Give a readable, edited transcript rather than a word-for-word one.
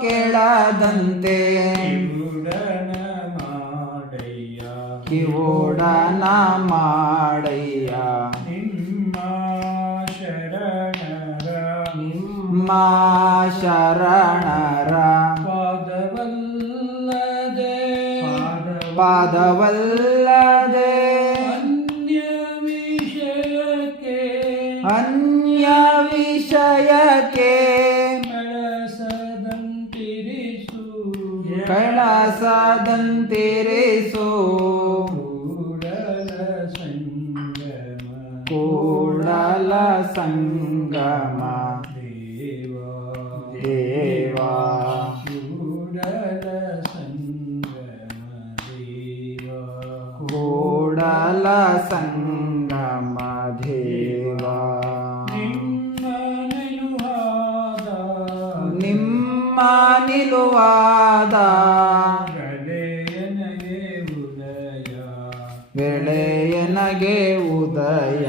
ಕೇಳದಂತೆ ಕಿವುಡನ ಮಾಡಯ್ಯ ನಿಮ್ಮ ಶರಣರ ಪಾದವಲ್ಲದೆ ಅನ್ಯ ವಿಷಯಕ್ಕೆ ಕಳಸದಂತಿರಿಸು ಕೂಡಲ ಸಂಗಮ ದೇವಾ ಕೂಡಲ ಸಂಗಮ ದೇವಾ ನಿಮ್ಮ ನಿಲುವಾದ ವೇಳೆಯನಗೆ ಉದಯ